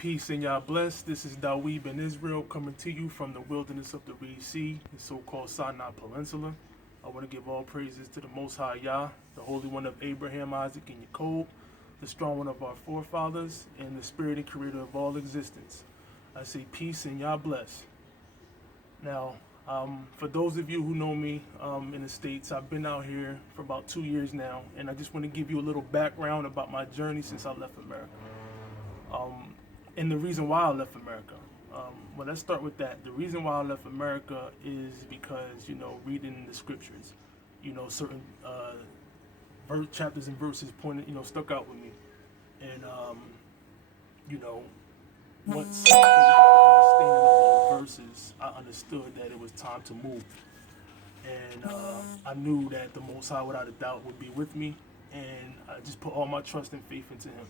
Peace and Yah bless. This is Dawid Ben Yisrael coming to you from the wilderness of the Red Sea, the so-called Sinai Peninsula. I want to give all praises to the Most High Yah, the Holy One of Abraham, Isaac, and Jacob, the strong one of our forefathers, and the Spirit and Creator of all existence. I say peace and Yah bless. Now, for those of you who know me in the States, I've been out here for about 2 years now, and I just want to give you a little background about my journey since I left America. And the reason why I left America. Well, let's start with that. The reason why I left America is because, reading the scriptures, certain chapters and verses stuck out with me. And, once I got the understanding of those verses, I understood that it was time to move. And I knew that the Most High, without a doubt, would be with me. And I just put all my trust and faith into Him.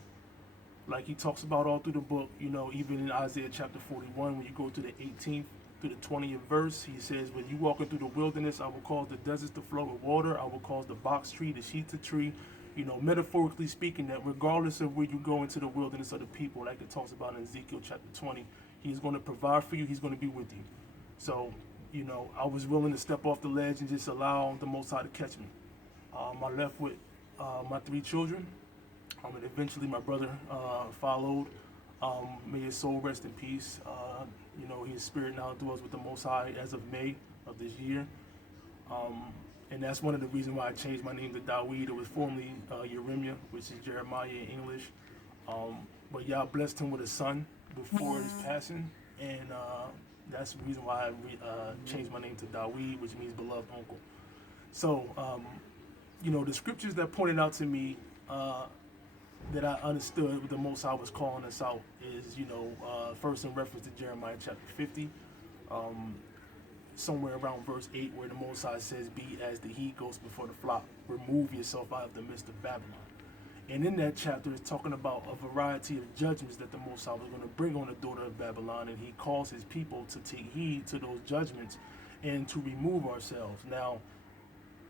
Like he talks about all through the book, even in Isaiah chapter 41, when you go to the 18th through the 20th verse, he says, when you walking through the wilderness, I will cause the deserts to flow with water. I will cause the box tree, the sheetah tree, metaphorically speaking, that regardless of where you go into the wilderness of the people, like it talks about in Ezekiel chapter 20, he's going to provide for you. He's going to be with you. So, I was willing to step off the ledge and just allow the Most High to catch me. I left with my 3 children. And eventually my brother followed. May his soul rest in peace. His spirit now dwells with the Most High as of May of this year. And that's one of the reasons why I changed my name to Dawid. It was formerly Yeremiah, which is Jeremiah in English. But Yah blessed him with a son before his passing. And that's the reason why I changed my name to Dawid, which means beloved uncle. So, the scriptures that pointed out to me that I understood what the Most High was calling us out is, first in reference to Jeremiah chapter 50, somewhere around verse 8, where the Most High says, be as the he goats before the flock, remove yourself out of the midst of Babylon. And in that chapter, it's talking about a variety of judgments that the Most High was going to bring on the daughter of Babylon, and he calls his people to take heed to those judgments and to remove ourselves. Now,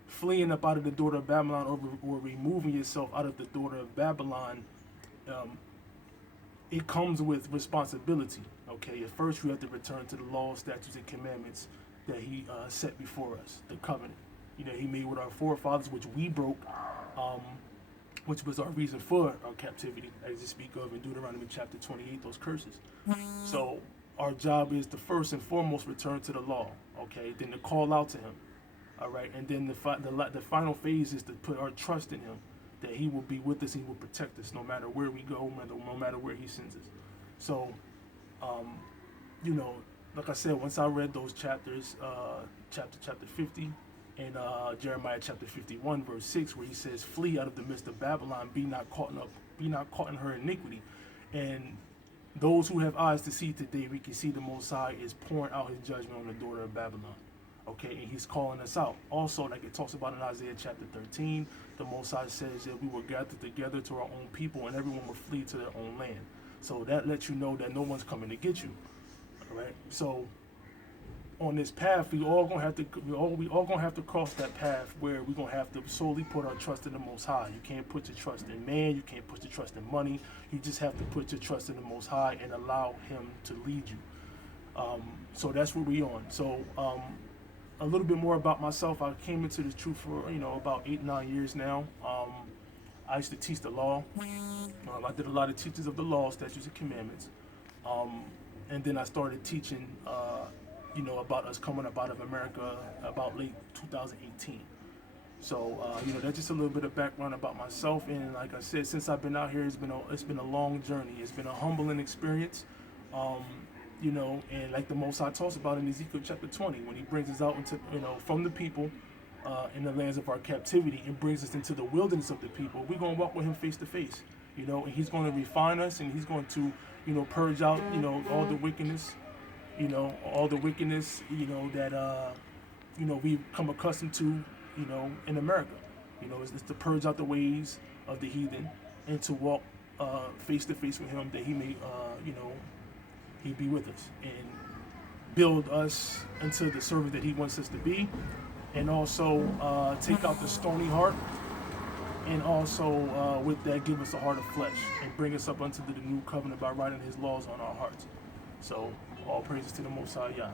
fleeing up out of the daughter of Babylon or removing yourself out of the daughter of Babylon, it comes with responsibility. Okay, at first you have to return to the law, statutes, and commandments that he set before us, the covenant. He made with our forefathers, which we broke, which was our reason for our captivity, as you speak of in Deuteronomy chapter 28, those curses. So our job is to first and foremost return to the law, okay, then to call out to him. All right, and then the final phase is to put our trust in him, that he will be with us, he will protect us no matter where we go, no matter where he sends us. So, like I said, once I read those chapters, chapter 50 and Jeremiah chapter 51, verse 6, where he says, flee out of the midst of Babylon, be not caught in her iniquity. And those who have eyes to see today, we can see the Most High is pouring out his judgment on the daughter of Babylon. Okay, and he's calling us out. Also, like it talks about in Isaiah chapter 13, the Most High says that we will gather together to our own people and everyone will flee to their own land. So that lets you know that no one's coming to get you. All right. So on this path, we all gonna have to cross that path where we're gonna have to solely put our trust in the Most High. You can't put your trust in man. You can't put your trust in money. You just have to put your trust in the Most High and allow him to lead you. So that's where we on. So. A little bit more about myself. I came into the truth for, about 8-9 years now. I used to teach the law. I did a lot of teachings of the law, statutes, and commandments. And then I started teaching, about us coming up out of America about late 2018. So, that's just a little bit of background about myself. And like I said, since I've been out here, it's been a long journey. It's been a humbling experience. And like the Most High talks about in Ezekiel chapter 20, when he brings us out into, from the people in the lands of our captivity and brings us into the wilderness of the people, we're going to walk with him face to face, and he's going to refine us and he's going to, purge out, all the wickedness, that, we've come accustomed to, in America. It's to purge out the ways of the heathen and to walk face to face with him, that he may, he be with us and build us into the servant that he wants us to be, and also take out the stony heart and also with that give us a heart of flesh and bring us up unto the new covenant by writing his laws on our hearts. So all praises to the Most High Yah.